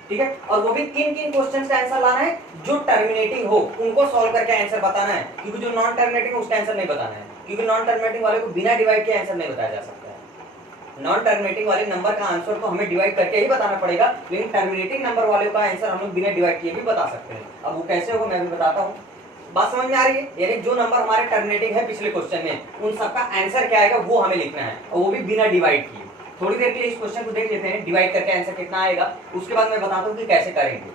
ठीक है। और वो भी किन किन क्वेश्चन का आंसर लाना है? जो टर्मिनेटिंग हो उनको सॉल्व करके आंसर बताना है, क्योंकि जो नॉन टर्मिनेटिंग है उसका आंसर नहीं बताना है, क्योंकि नॉन टर्मिनेटिंग वाले को बिना डिवाइड के आंसर नहीं बताया जा सकता है। नॉन टर्मिनेटिंग वाले नंबर का आंसर तो हमें डिवाइड करके ही बताना पड़ेगा, लेकिन टर्मिनेटिंग नंबर वाले का आंसर हम लोग बिना डिवाइड किए भी बता सकते हैं। अब वो कैसे होगा मैं भी बताता हूँ। बात समझ में आ रही है? यानी जो नंबर हमारे टर्मिनेटिंग है पिछले क्वेश्चन में, उन सबका आंसर क्या आएगा वो हमें लिखना है, और वो भी बिना डिवाइड किए। थोड़ी देर के लिए इस क्वेश्चन को देख लेते हैं, डिवाइड करके आंसर कितना आएगा, उसके बाद मैं बताता हूँ कि कैसे करेंगे।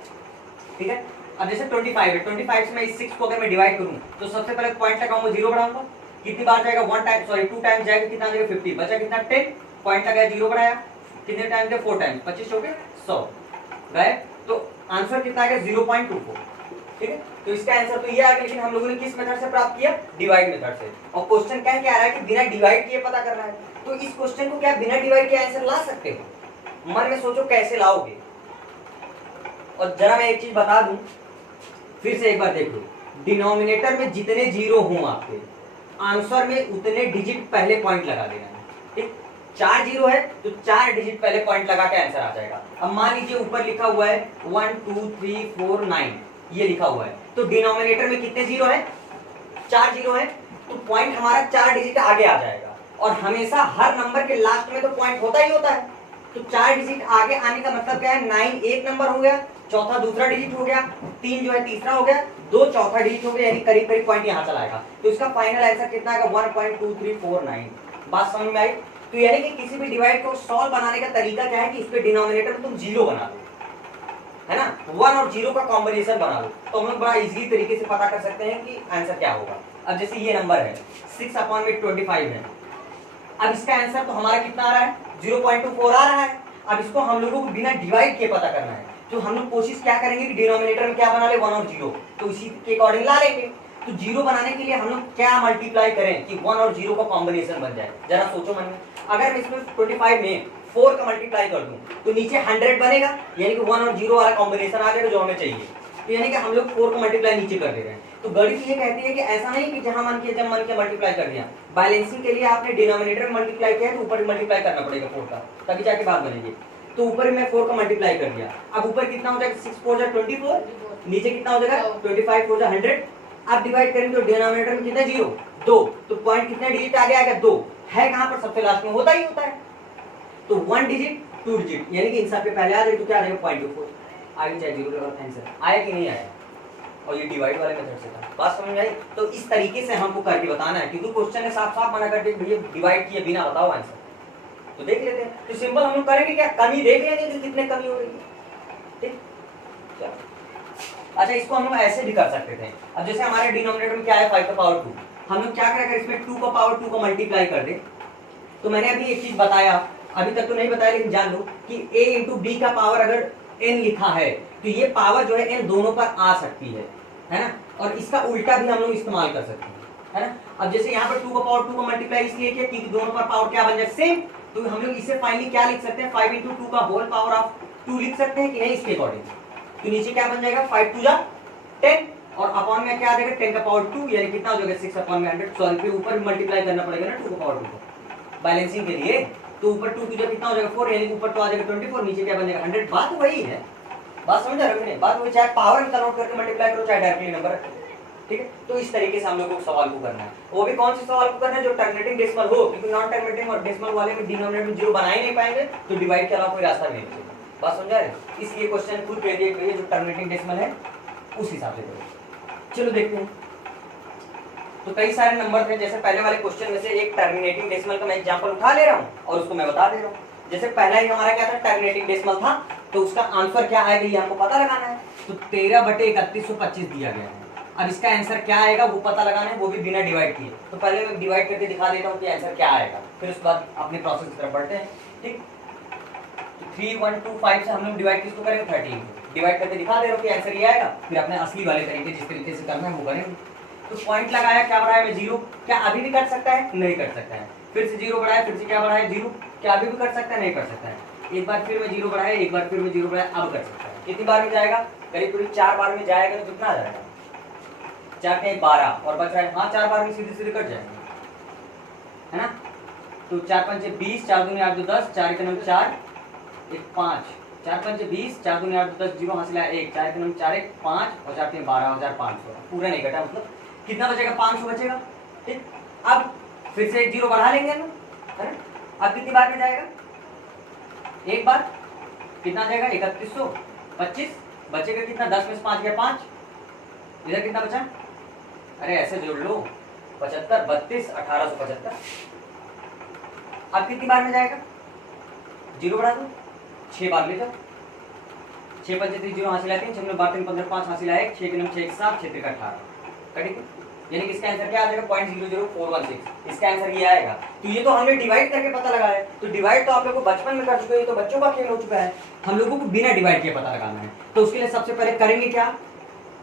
ठीक है, अब जैसे 25 है, 25 से मैं इस 6 को अगर मैं डिवाइड करूँ तो सबसे पहले पॉइंट लगाऊंगा, 0 बढ़ाऊंगा, कितनी बार जाएगा 1 टाइम, सॉरी 2 टाइम जाएगा, कितना जाएगा 50, बचा कितना 10, पॉइंट लगाया 0 बढ़ाया, कितने टाइम गए 4 टाइम, 25 हो गए 100 गए, तो आंसर कितना आएगा 0.24। ठीक है, तो इसका आंसर तो ये आ गया, लेकिन हम लोगों ने किस मेथड से प्राप्त किया, डिवाइड मेथड से। और क्वेश्चन क्या आ रहा है कि बिना डिवाइड किए पता करना है, तो इस क्वेश्चन को क्या बिना डिवाइड किए आंसर ला सकते हो? मन में सोचो कैसे लाओगे। और जरा मैं एक चीज बता दूं, फिर से एक बार देख लो, डिनोमिनेटर में जितने जीरो हों आपके आंसर में उतने डिजिट पहले पॉइंट लगा देना है। ठीक, 4 जीरो है तो 4 डिजिट पहले पॉइंट लगा के आंसर आ जाएगा। अब मान लीजिए ऊपर लिखा हुआ है 1 2 3 4 9 ये लिखा हुआ है, तो डिनोमिनेटर में कितने जीरो है, 4 जीरो है, तो पॉइंट हमारा 4 डिजिट आगे आ जाएगा। और हमेशा हर नंबर के लास्ट में तो पॉइंट होता ही होता है, तो 4 डिजिट आगे आने का मतलब क्या है, 9 एक नंबर हो गया, चौथा दूसरा डिजिट हो गया, 3 जो है तीसरा हो गया, 2 चौथा डिजिट हो गया, यानी करीब करीब पॉइंट यहाँ चला आएगा। तो इसका फाइनल आंसर कितना आएगा 1.2349। बात समझ में आई? तो यानी कि किसी भी डिवाइड को सॉल्व बनाने का तरीका क्या है कि इसके डिनोमिनेटर में तुम जीरो बना दो, है ना, 1 और 0 का कॉम्बिनेशन बना लो, तो हम लोग बड़ा इजीली तरीके से पता कर सकते हैं कि आंसर क्या होगा। अब जैसे ये नंबर है 6/25 है, अब इसका आंसर तो हमारा कितना आ रहा है 0.24 आ रहा है। अब इसको हम लोगों को बिना डिवाइड किए पता करना है, तो हम लोग कोशिश क्या करेंगे कि डिनोमिनेटर में क्या बना ले 1 और 0, तो इसी के अकॉर्डिंग ला लेंगे। तो 0 बनाने के लिए हम लोग क्या मल्टीप्लाई करें कि 1 और 0 का कॉम्बिनेशन बन जाए, जरा सोचो मन में। अगर मैं इसमें 25 में 4 का मल्टीप्लाई कर दूं तो नीचे 100 बनेगा, यानी कि 1 और 0 वाला कॉम्बिनेशन आ जाएगा जो हमें चाहिए। तो यानी कि हम लोग 4 का मल्टीप्लाई नीचे कर दे रहे हैं। तो गणित ये कहती है कि ऐसा नहीं कि जहां मन किया जब मन किया मल्टीप्लाई कर दिया, बैलेंसिंग के लिए आपने डिनोमिनेटर में मल्टीप्लाई किया है तो ऊपर मल्टीप्लाई करना पड़ेगा 4 का, तभी जाके बात बनेगी। तो ऊपर में 4 का मल्टीप्लाई कर दिया, अब ऊपर कितना हो जाएगा 6 4 24, नीचे कितना हो जाएगा 25 4 100। अब डिवाइड करेंगे तो डिनोमिनेटर में कितना 0 2, तो पॉइंट कितने डिजिट आगे आएगा 2 है, कहां पर सबसे लास्ट में होता ही होता है। तो 1 डिजिट 2 डिजिट यानी कि इन सब के पहले आ जाए तो क्या आ जाएगा 0.24 आगे चाहे 0 लगा आंसर आया कि नहीं आया। और ये डिवाइड वाले मेथड से था, बात समझ में आई? तो इस तरीके से हमको करके बताना है, क्योंकि क्वेश्चन ने साफ साफ मना कर दिया भैया डिवाइड किए बिना बताओ आंसर। तो देख लेते हैं, तो सिंपल हम लोग करेंगे क्या, कमी देख लेंगे कि कितने कमी हो रही है। ठीक, चलो अच्छा इसको हम लोग ऐसे भी कर सकते थे। अब जैसे हमारे डिनोमिनेटर में क्या है 5 का पावर 2, हम लोग क्या करेंगे इसमें 2 का पावर 2 को मल्टीप्लाई कर दे। तो मैंने अभी एक चीज बताया, अभी तक तो नहीं बताया लेकिन जान लो कि a इंटू बी का पावर अगर n लिखा है तो ये पावर जो है n दोनों पर आ सकती है ना, और इसका उल्टा भी हम लोग इस्तेमाल कर सकते हैं, है ना। अब जैसे यहाँ पर 2 का पावर 2 को मल्टीप्लाई इसलिए किया क्योंकि दोनों पर पावर क्या बन जाए सेम, तो हम लोग इसे फाइनली क्या लिख सकते हैं 5 इंटू 2 का होल पावर ऑफ 2 लिख सकते हैं कि नहीं इसके अकॉर्डिंग। तो नीचे क्या बन जाएगा 5 2 जा 10 और अपॉन में क्या आ जाएगा 10 का पावर 2 यानी कितना हो जाएगा 6/100। सॉरी फिर ऊपर मल्टीप्लाई करना पड़ेगा ना 2 का पावर 2 को बैलेंसिंग के लिए, तो ऊपर 2 2 कितना हो जाएगा 4 यानी ऊपर तो आ जाएगा 24, नीचे क्या बन जाएगा 100। बात वही है, बात समझ रहे हो नहीं, बात वही, चाहे पावर में कन्वर्ट करके मल्टीप्लाई करो चाहे डायरेक्टली नंबर। ठीक है, तो इस तरीके से हम लोगों को सवाल को करना है, वो भी कौन से सवाल को करना है जो टर्मिनेटिंग डेसिमल हो, क्योंकि नॉन टर्मिनेटिंग और डेसिमल वाले में डिनोमिनेटर में जीरो बना ही नहीं पाएंगे तो डिवाइड के अलावा कोई रास्ता नहीं है। बात समझा रहे, इसलिए क्वेश्चन खुद कह दिया कि जो टर्मिनेटिंग डेसिमल है उस हिसाब से करो। चलो देखते हैं, तो कई सारे नंबर थे, जैसे पहले वाले क्वेश्चन में से एक टर्मिनेटिंग डेसिमल का मैं एग्जांपल उठा ले रहा हूं और उसको मैं बता दे रहा हूं। जैसे पहला ही हमारा क्या था टर्मिनेटिंग डेसिमल था, तो उसका आंसर क्या आएगा ये हमको पता लगाना है। तो 13/3125 दिया गया है, अब इसका आंसर क्या आएगा वो पता लगाना है, वो भी बिना डिवाइड किए। तो पहले मैं डिवाइड करके दिखा देता हूँ कि आंसर क्या आएगा, फिर उसके बाद अपने प्रोसेस की तरफ बढ़ते हैं। ठीक, तो 3125 से हम लोग डिवाइड किसको करेंगे 13 डिवाइड करके दिखा दे रहा हूँ कि आंसर ये आएगा। फिर अपने असली वाले तरीके जिस तरीके से करना है वो करेंगे। तो पॉइंट लगाया, क्या बढ़ाया मैं 0, क्या अभी भी कर सकता है नहीं कर सकता है, फिर से 0 बढ़ाया, फिर से क्या बढ़ाया 0, क्या अभी भी कर सकता है नहीं कर सकता है, एक बार फिर में 0 बढ़ाया, एक बार फिर में 0 बढ़ाया, अब कर सकता है। कितनी बार में जाएगा, करीब करीब 4 बार में जाएगा, तो कितना आ जाएगा 4 के 12 और बच रहा है, हाँ 4 बार में सीधे सीधे कट जाएंगे, है ना। तो 4 5 20, 4 दूनी 8 2 10, 4 1 9 4 1 5, 4 5 20, 4 दूनी 8 2 10, 0 हासिल है 1, 4 1 9 4 1 5 और 4 3 12,500 पूरा नहीं कटा, मतलब कितना बचेगा 500 बचेगा। ठीक, अब फिर से एक 0 बढ़ा लेंगे ना, है ना। अब कितनी बार में जाएगा? एक बार। कितना जाएगा? 3125। बचेगा कितना? 10 में से 5 गया 5। इधर कितना बचा? अरे ऐसे जोड़ लो, 75 32 1875। अब कितनी बार में जाएगा? 0 बढ़ा दो, 6 बार ले जाओ। 6 पंचे 0 हासिल आते हैं, 6 में 12 15 5 हासिल आए, 6 के 9 6 7 6 का 18। करेक्ट? यानी कि इसका आंसर क्या आ जाएगा? 0.00416। इसका आंसर ये आएगा। तो ये तो हमने डिवाइड करके पता लगाया है। तो डिवाइड तो आप लोगों को बचपन में कर चुके हैं, तो बच्चों का खेल हो चुका है। हम लोगों को बिना डिवाइड किए पता लगाना है। तो उसके लिए सबसे पहले करेंगे क्या?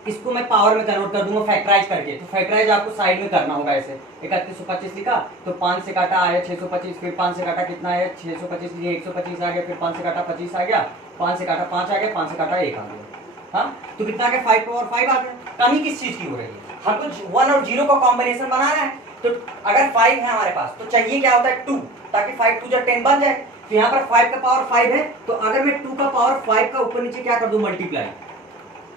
इसको मैं पावर में कन्वर्ट कर दूंगा फैक्टराइज करके। तो फैक्टराइज आपको साइड में करना होगा ऐसे। 3125 लिखा तो 5 से काटा आया 625, फिर 5 से काटा कितना है? 625 लिए 125 आ गया, फिर 5 से काटा 25 आ गया, 5 से काटा 5 आ गया, 5 से काटा 1 आ गया। हाँ, तो कितना आ गया? 5 पावर 5 आ गया। कमी किस चीज की हो रही है? हमको 1 और 0 का कॉम्बिनेशन बनाना है। तो अगर 5 है हमारे पास तो चाहिए क्या होता है? 2, ताकि 5 2 10 बन जाए। तो यहाँ पर 5 का पावर 5 है, तो अगर मैं 2 का पावर 5 का ऊपर नीचे क्या कर दूं? मल्टीप्लाई,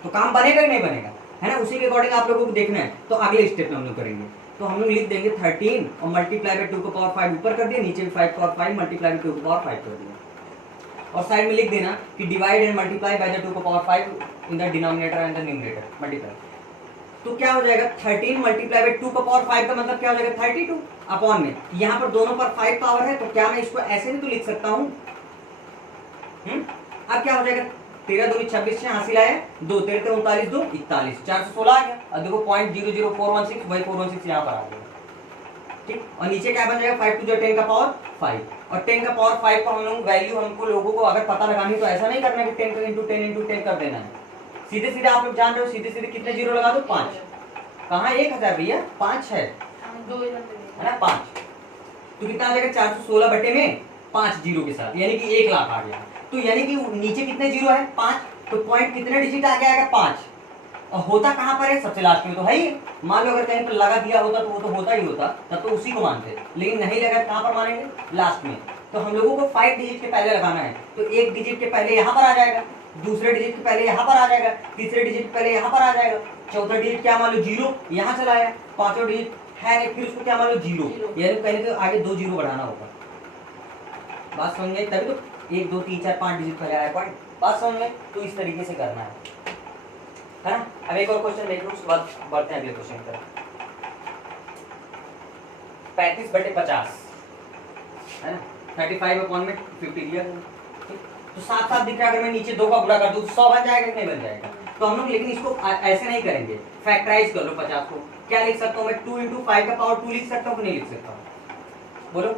तो काम बनेगा ही नहीं बनेगा, है ना? उसी के अकॉर्डिंग आप लोगों को देखना है। तो अगले स्टेप में हम लोग करेंगे। तो हम लोग लिख देंगे 13 और मल्टीप्लाई बाय 2 का पावर 5 ऊपर कर दिया, नीचे भी 5 पावर 5 मल्टीप्लाई बाय 2 का पावर 5 कर दिया। और साइड में लिख देना कि divide and multiply by the 2 का power 5 in the denominator and the numerator multiply. तो क्या हो जाएगा? 13 मल्टीप्लाई बाय 2 का पावर 5 का मतलब क्या हो जाएगा? 32 अपॉन में यहाँ पर दोनों पर 5 पावर है, तो क्या मैं इसको ऐसे भी तो लिख सकता हूँ? अब क्या हो जाएगा? 13 दूनी 26 हासिल आया, 2 13 39 2 41 416 आ गया। और देखो 0.00416 वही 416 यहाँ पर आ गया। ठीक, और नीचे क्या बन जाएगा? 5 2 10 का पावर 5। और 10 का पावर 5 का हम लोग वैल्यू हमको लोगों को अगर पता लगानी तो ऐसा नहीं करना कि 10 into 10 into 10 कर देना है। सीधे सीधे आप लोग जान रहे हो, सीधे सीधे कितने जीरो लगा दो? 5। कहाँ 1000 भैया? 5 है, है ना? 5 तो कितना आ जाएगा? 416 बटे में 5 जीरो के साथ, यानी कि 1 लाख आ गया। तो यानी कि नीचे कितने जीरो है? 5। तो पॉइंट कितने डिजिट आगे आएगा? 5। और होता कहाँ पर है? सबसे लास्ट में तो है ही। मान लो अगर कहीं पर लगा दिया होता तो वो तो होता ही होता, तब तो उसी को मानते, लेकिन नहीं लगा कहाँ पर मानेंगे? लास्ट में। तो हम लोगों को 5 डिजिट के पहले लगाना है। तो 1 डिजिट के पहले यहाँ पर आ जाएगा, दूसरे डिजिट के पहले यहाँ पर आ जाएगा, तीसरे डिजिट के पहले यहाँ पर आ जाएगा, चौथा डिजिट क्या मान लो? 0 यहाँ चला आया, पांचवा डिजिट है नहीं, फिर उसको क्या मान लो? 0। यानी पहले तो आगे 2 जीरो बढ़ाना होगा। बात समझ गई? तभी तो 1 2 3 4 5 डिजिट पहले आया पॉइंट। बात समझ गई? तो इस तरीके से करना है ना? अब एक और क्वेश्चन देख लो, उसके बाद बढ़ते हैं अगले क्वेश्चन की तरफ। 35 बटे 50 है ना? 35 अपॉन में 50 दिया। तो साथ साथ दिख रहा है, अगर मैं नीचे 2 का गुणा कर दूं तो 100 बन जाएगा कि नहीं बन जाएगा? तो हम लोग लेकिन इसको ऐसे नहीं करेंगे, फैक्टराइज कर लो 50 को। क्या लिख सकता हूँ मैं? 2 into 5 का पावर 2 लिख सकता हूँ कि नहीं लिख सकता हूँ? बोलो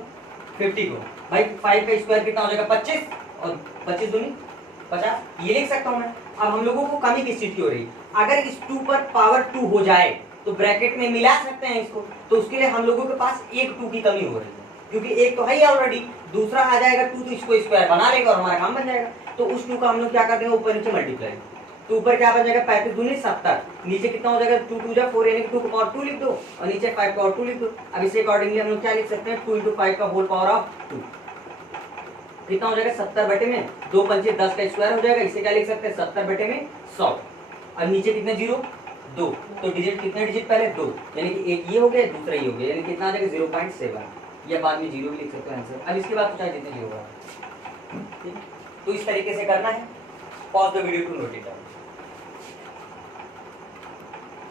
50 को भाई 5 का स्क्वायर कितना हो जाएगा? 25 और 25 दूनी 50, ये लिख सकता हूँ मैं। अब हम लोगों को कमी किस चीज की हो रही? अगर इस 2 पर पावर 2 हो जाए तो ब्रैकेट में मिला सकते हैं इसको। तो उसके लिए हम लोगों के पास एक 2 की कमी हो रही है, क्योंकि एक तो है ही ऑलरेडी, दूसरा आ जाएगा 2 तो इसको स्क्वायर बना लेगा और हमारा काम बन जाएगा। तो उस 2 का हम लोग क्या कर देंगे? ऊपर नीचे मल्टीप्लाई। तो ऊपर क्या बन जाएगा? 35 दूनी 70, नीचे कितना हो जाएगा? 2 2 जा 4 यानी 2 का पावर 2 लिख दो और नीचे 5 का पावर 2 लिख दो। अब इसे अकॉर्डिंगली हम लोग क्या लिख सकते हैं? 2 into 5 का होल पावर ऑफ 2 कितना हो जाएगा? 70 बटे में 2 पंचे 10 का स्क्वायर हो जाएगा। इसे क्या लिख सकते हैं? 70 बटे में 100। अब नीचे कितने जीरो? 2। तो डिजिट कितने डिजिट पहले? 2, यानी कि एक ये हो गया, दूसरा ये हो गया, यानी कितना आ जाएगा? 0.7 या बाद में 0 भी लिख सकते हो आंसर। अब इसके बाद तो चाहे जितने जीरो होगा। तो इस तरीके से करना है। Pause the video to note it down.